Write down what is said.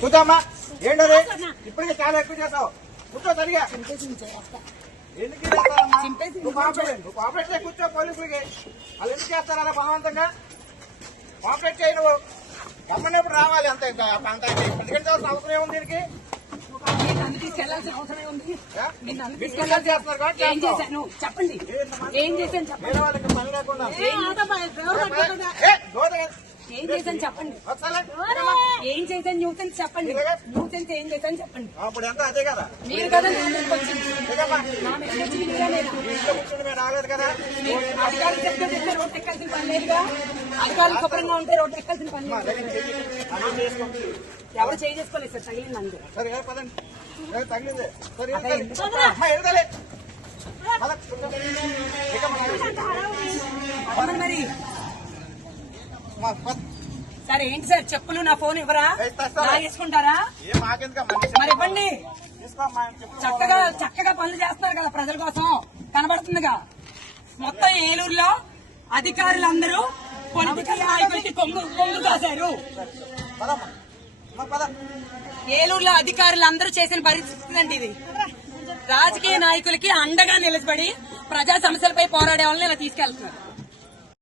కూర్చోమ్మా. ఏంటది ఇప్పటికే చాలా ఎక్కువ చేస్తావు. కూర్చో సరిగా. ఎందుకు చేస్తారమ్మా? నువ్వు కోఆపరేట్ చేయి. కూర్చో. పోలీసులకి వాళ్ళు ఎందుకు చేస్తారా బలవంతంగా? కోఆపరేట్ చేయి. నువ్వు గమ్మన్నప్పుడు రావాలి. అంత ఎందుకంటే అవసరం ఏముంది దీనికి? చెప్పండి ఏం చేశాను చెప్పండి. ఏం చేశాను చెప్పండి. ఏం చేశాను న్యూసెన్స్ చెప్పండి. న్యూసెన్స్ ఏం చేశాను చెప్పండి. అప్పుడు ఎంత అదే కదా మీరు కదా వచ్చింది. రాలేదు కదా. అధికారులు చెప్తే రోడ్డు ఎక్కాల్సిన పని లేదుగా. అధికారులు శుభ్రంగా ఉంటే రోడ్డు ఎక్కాల్సిన పని లేదు. ఎవరు చేసుకోలేదు సార్. తగిలింది అంతే. సరే పదండి. తగిలింది. మరి సరే ఏంటి సార్ చెప్పులు నా ఫోన్ ఇవ్వరా? లాగేసుకుంటారా? మరి ఇవ్వండి. చక్కగా పనులు చేస్తున్నారు కదా ప్రజల కోసం. కనబడుతుందిగా. మొత్తం ఏలూరులో అధికారులందరూ పొలిటికల్ నాయకులకి కొంగు కాశారు. ఏలూరులో అధికారులందరూ చేసిన పరిస్థితి అండి ఇది. రాజకీయ నాయకులకి అండగా నిలబడి ప్రజా సమస్యలపై పోరాడే వాళ్ళని ఇలా తీసుకెళ్తున్నారు.